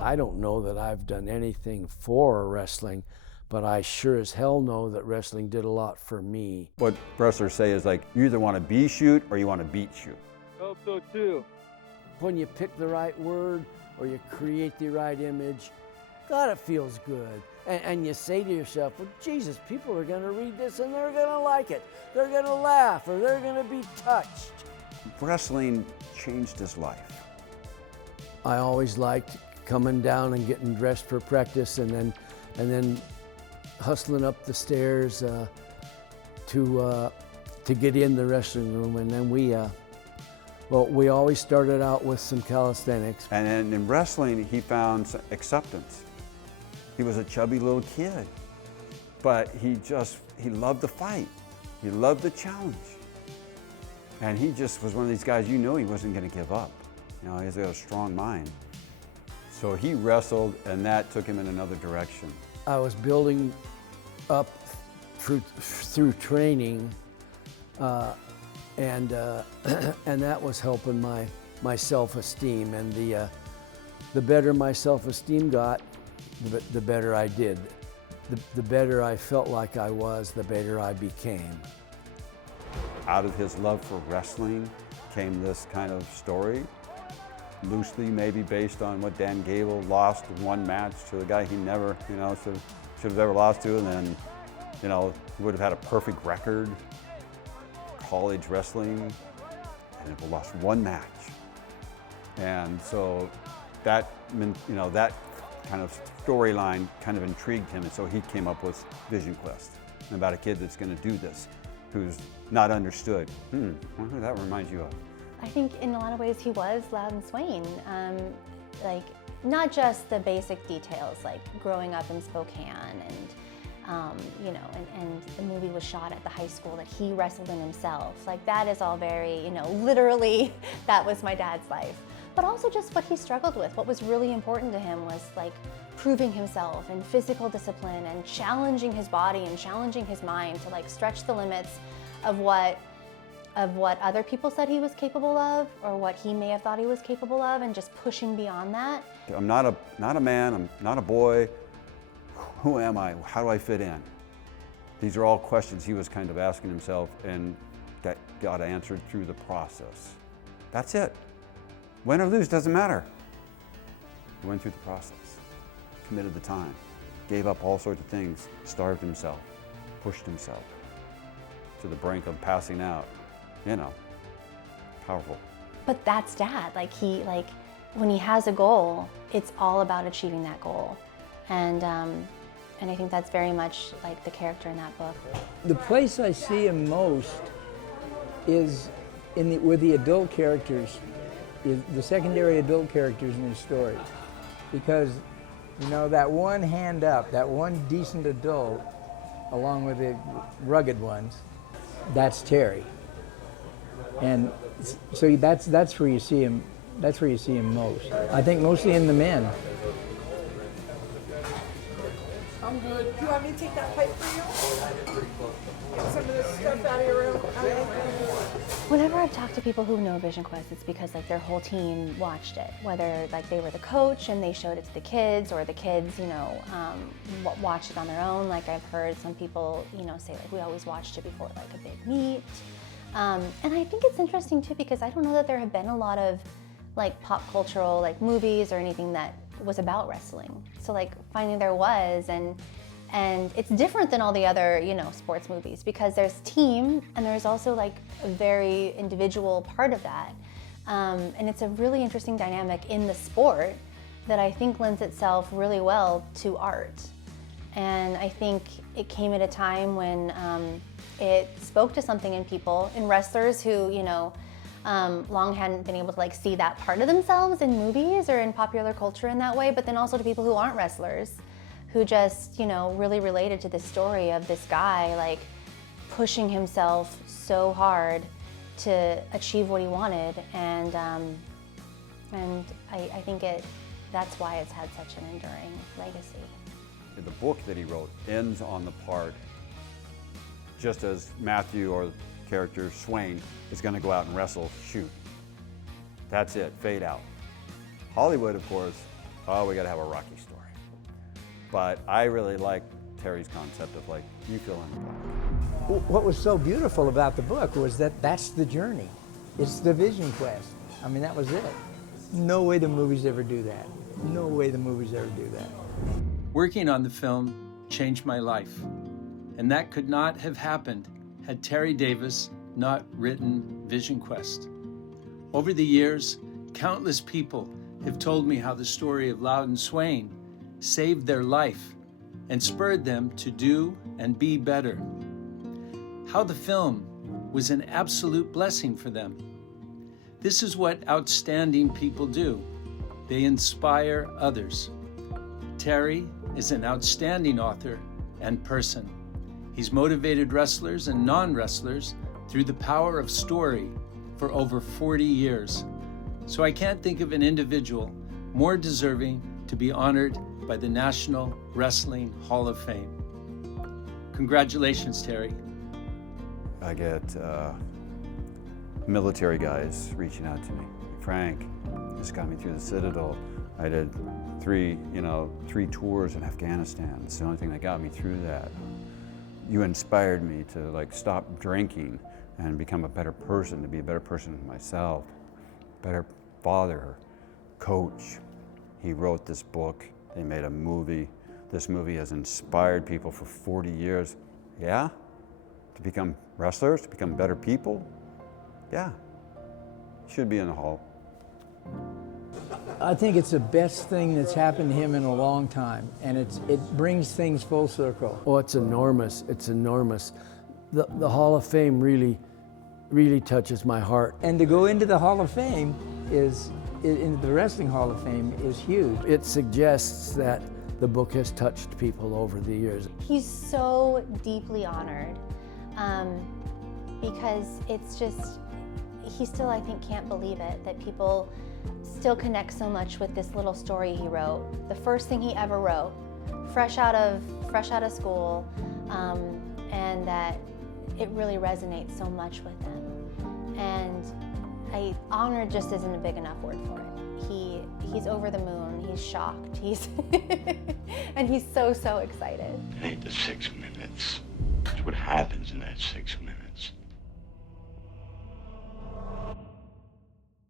I don't know that I've done anything for wrestling, but I sure as hell know that wrestling did a lot for me. What wrestlers say is like, you either want to be shoot or you want to beat shoot. Hope so too. When you pick the right word or you create the right image, God, it feels good. And you say to yourself, well, Jesus, people are going to read this and they're going to like it. They're going to laugh or they're going to be touched. Wrestling changed his life. I always liked coming down and getting dressed for practice and then hustling up the stairs to get in the wrestling room. And then we always started out with some calisthenics. And then in wrestling, he found acceptance. He was a chubby little kid, but he loved the fight. He loved the challenge. And he just was one of these guys, you know he wasn't going to give up. You know, he's got a strong mind. So he wrestled, and that took him in another direction. I was building up through training, and that was helping my self-esteem. And the better my self-esteem got, the better I did. The better I felt like I was, the better I became. Out of his love for wrestling came this kind of story, loosely maybe based on what Dan Gable lost in one match to the guy he never, should have ever lost to, and then, he would have had a perfect record, college wrestling, and he lost one match. And so that kind of storyline kind of intrigued him, and so he came up with Vision Quest, about a kid that's going to do this, who's not understood. I wonder who that reminds you of. I think in a lot of ways he was Louden Swain. Like, not just the basic details, like growing up in Spokane and the movie was shot at the high school that he wrestled in himself. Like, that is all very, literally, that was my dad's life. But also just what he struggled with. What was really important to him was like proving himself and physical discipline and challenging his body and challenging his mind to like stretch the limits of what other people said he was capable of, or what he may have thought he was capable of, and just pushing beyond that. I'm not a man, I'm not a boy. Who am I? How do I fit in? These are all questions he was kind of asking himself, and that got answered through the process. That's it. Win or lose, doesn't matter. He went through the process, committed the time, gave up all sorts of things, starved himself, pushed himself to the brink of passing out. Powerful. But that's Dad. When he has a goal, it's all about achieving that goal. And I think that's very much like the character in that book. The place I see him most is with the adult characters, is the secondary adult characters in his stories. Because, that one hand up, that one decent adult, along with the rugged ones, that's Terry. And so that's where you see him. That's where you see him most. I think mostly in the men. I'm good. Do you want me to take that pipe for you? Get some of this stuff out of your room. Whenever I've talked to people who know Vision Quest, it's because their whole team watched it. Whether they were the coach and they showed it to the kids, or the kids, watched it on their own. Like, I've heard some people, say we always watched it before a big meet. And I think it's interesting too, because I don't know that there have been a lot of pop cultural movies or anything that was about wrestling. So finally there was, and it's different than all the other sports movies, because there's team and there's also a very individual part of that, and it's a really interesting dynamic in the sport that I think lends itself really well to art. And I think it came at a time when it spoke to something in people, in wrestlers who long hadn't been able to see that part of themselves in movies or in popular culture in that way, but then also to people who aren't wrestlers, who just really related to this story of this guy pushing himself so hard to achieve what he wanted, and I think that's why it's had such an enduring legacy. The book that he wrote ends on the part, just as Matthew, or character Swain, is going to go out and wrestle, shoot. That's it, fade out. Hollywood, of course, oh, we got to have a Rocky story. But I really like Terry's concept of like, you fill in the blank. What was so beautiful about the book was that that's the journey. It's the vision quest. I mean, that was it. No way the movies ever do that. No way the movies ever do that. Working on the film changed my life, and that could not have happened had Terry Davis not written Vision Quest. Over the years, countless people have told me how the story of Louden Swain saved their life and spurred them to do and be better. How the film was an absolute blessing for them. This is what outstanding people do. They inspire others. Terry is an outstanding author and person. He's motivated wrestlers and non-wrestlers through the power of story for over 40 years. So I can't think of an individual more deserving to be honored by the National Wrestling Hall of Fame. Congratulations, Terry. I get military guys reaching out to me. Frank, this got me through the Citadel. I did three tours in Afghanistan. It's the only thing that got me through that. You inspired me to like stop drinking and become a better person, to be a better person myself, better father, coach. He wrote this book. They made a movie. This movie has inspired people for 40 years. Yeah? To become wrestlers, to become better people? Yeah. Should be in the hall. I think it's the best thing that's happened to him in a long time, and it brings things full circle. Oh, it's enormous. It's enormous. The Hall of Fame really touches my heart. And to go into the Hall of Fame into the Wrestling Hall of Fame is huge. It suggests that the book has touched people over the years. He's so deeply honored because it's just, he still, I think, can't believe it, that people still connect so much with this little story he wrote. The first thing he ever wrote, fresh out of school, and that it really resonates so much with them. And honored just isn't a big enough word for it. He's over the moon, he's shocked, and he's so excited. It ain't the 6 minutes. It's what happens in that 6 minutes.